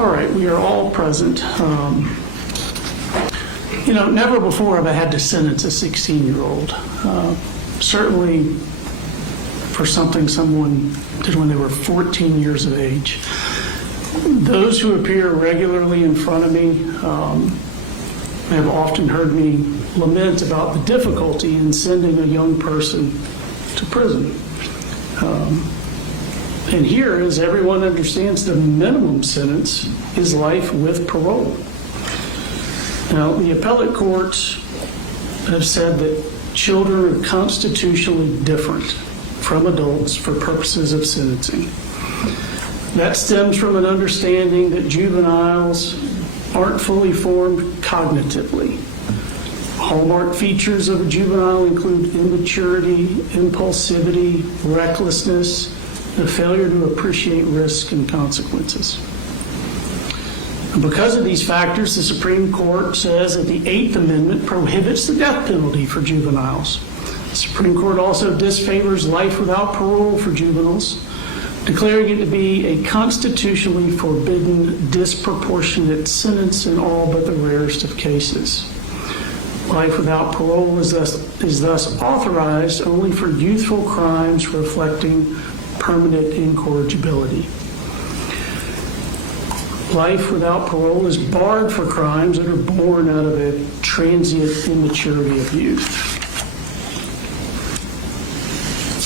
All right, we are all present. Never before have I had to sentence a 16-year-old. Certainly for something someone did when they were 14 years of age. Those who appear regularly in front of me have often heard me lament about the difficulty in sending a young person to prison. And here, as everyone understands, the minimum sentence is life with parole. Now, the appellate courts have said that children are constitutionally different from adults for purposes of sentencing. That stems from an understanding that juveniles aren't fully formed cognitively. Hallmark features of a juvenile include immaturity, impulsivity, recklessness, and a failure to appreciate risk and consequences. And because of these factors, the Supreme Court says that the Eighth Amendment prohibits the death penalty for juveniles. The Supreme Court also disfavors life without parole for juveniles, declaring it to be a constitutionally forbidden, disproportionate sentence in all but the rarest of cases. Life without parole is thus authorized only for youthful crimes reflecting permanent incorrigibility. Life without parole is barred for crimes that are born out of a transient immaturity of youth.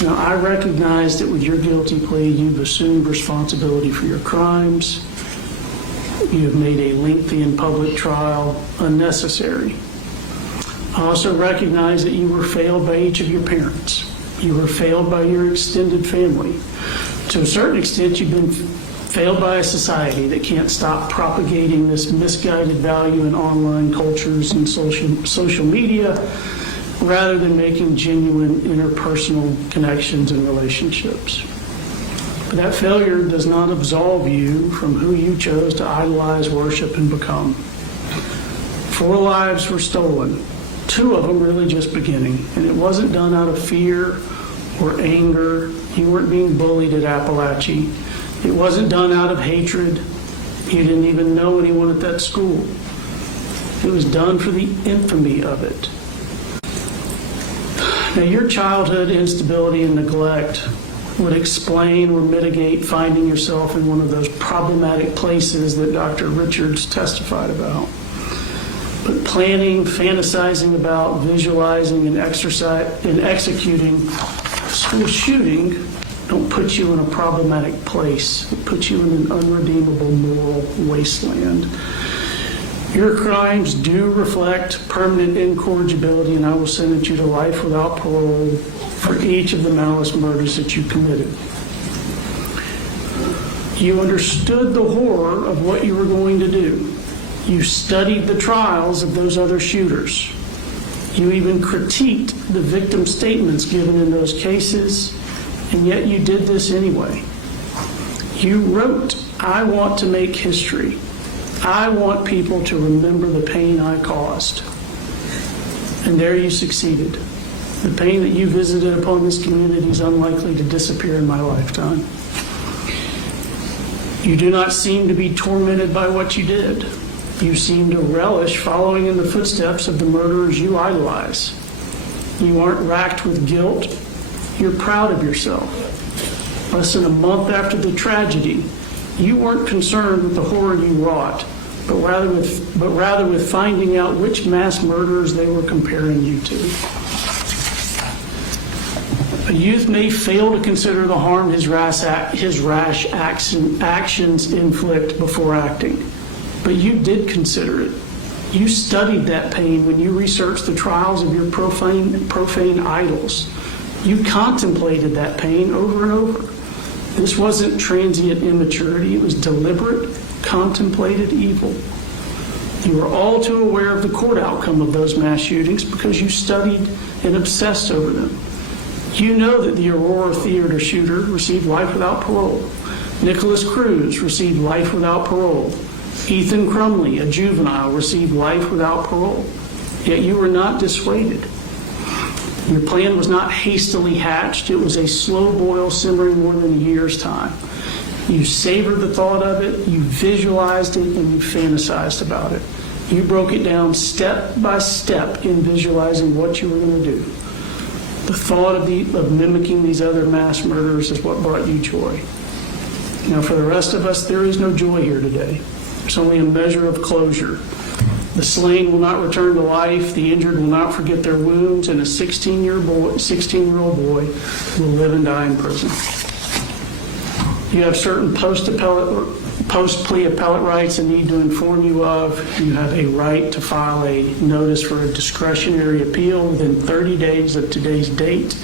Now, I recognize that with your guilty plea, you've assumed responsibility for your crimes. You have made a lengthy and public trial unnecessary. I also recognize that you were failed by each of your parents. You were failed by your extended family. To a certain extent, you've been failed by a society that can't stop propagating this misguided value in online cultures and social media, rather than making genuine interpersonal connections and relationships. But that failure does not absolve you from who you chose to idolize, worship, and become. 4 lives were stolen, 2 of them really just beginning, and it wasn't done out of fear or anger. You weren't being bullied at Apalachee. It wasn't done out of hatred. You didn't even know anyone at that school. It was done for the infamy of it. Now, your childhood instability and neglect would explain or mitigate finding yourself in one of those problematic places that Dr. Richards testified about. But planning, fantasizing about, visualizing, and executing school shooting don't put you in a problematic place. It puts you in an unredeemable moral wasteland. Your crimes do reflect permanent incorrigibility, and I will sentence you to life without parole for each of the malice murders that you committed. You understood the horror of what you were going to do. You studied the trials of those other shooters. You even critiqued the victim statements given in those cases, and yet you did this anyway. You wrote, "I want to make history. I want people to remember the pain I caused." And there you succeeded. The pain that you visited upon this community is unlikely to disappear in my lifetime. You do not seem to be tormented by what you did. You seem to relish following in the footsteps of the murderers you idolize. You aren't racked with guilt. You're proud of yourself. Less than a month after the tragedy, you weren't concerned with the horror you wrought, but rather with finding out which mass murderers they were comparing you to. A youth may fail to consider the harm his rash actions inflict before acting, but you did consider it. You studied that pain when you researched the trials of your profane idols. You contemplated that pain over and over. This wasn't transient immaturity. It was deliberate, contemplated evil. You were all too aware of the court outcome of those mass shootings because you studied and obsessed over them. You know that the Aurora Theater shooter received life without parole. Nicholas Cruz received life without parole. Ethan Crumley, a juvenile, received life without parole. Yet you were not dissuaded. Your plan was not hastily hatched. It was a slow boil simmering more than a year's time. You savored the thought of it, you visualized it, and you fantasized about it. You broke it down step by step in visualizing what you were going to do. The thought of mimicking these other mass murders is what brought you joy. Now, for the rest of us, there is no joy here today. There's only a measure of closure. The slain will not return to life, the injured will not forget their wounds, and a 16-year-old boy will live and die in prison. You have certain post-plea appellate rights I need to inform you of. You have a right to file a notice for a discretionary appeal within 30 days of today's date.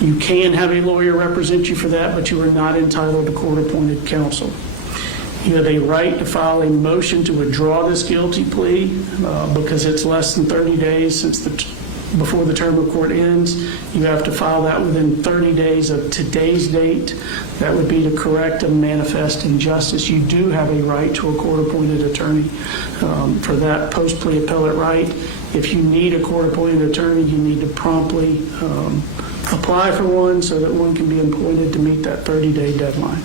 You can have a lawyer represent you for that, but you are not entitled to court-appointed counsel. You have a right to file a motion to withdraw this guilty plea because it's less than 30 days before the term of court ends. You have to file that within 30 days of today's date. That would be to correct a manifest injustice. You do have a right to a court-appointed attorney for that post-plea appellate right. If you need a court-appointed attorney, you need to promptly apply for one so that one can be appointed to meet that 30-day deadline.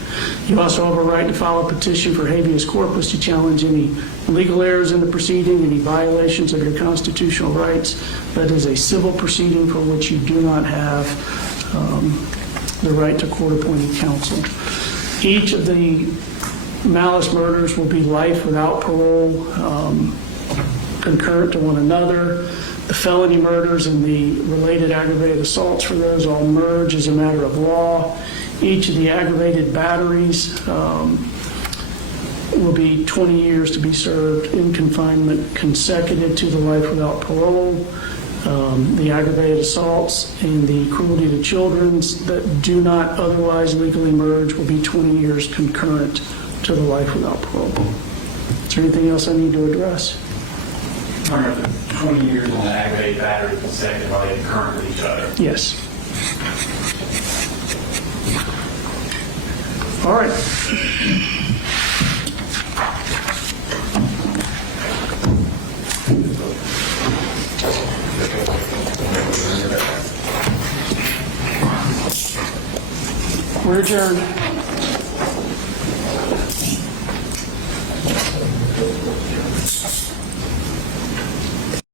You also have a right to file a petition for habeas corpus to challenge any legal errors in the proceeding, any violations of your constitutional rights. That is a civil proceeding for which you do not have the right to court-appointed counsel. Each of the malice murders will be life without parole, concurrent to one another. The felony murders and the related aggravated assaults for those all merge as a matter of law. Each of the aggravated batteries will be 20 years to be served in confinement consecutive to the life without parole. The aggravated assaults and the cruelty to children that do not otherwise legally merge will be 20 years concurrent to the life without parole. Is there anything else I need to address? 20 years on the aggravated battery consecutive, are they concurrent with each other? Yes. All right. We're adjourned.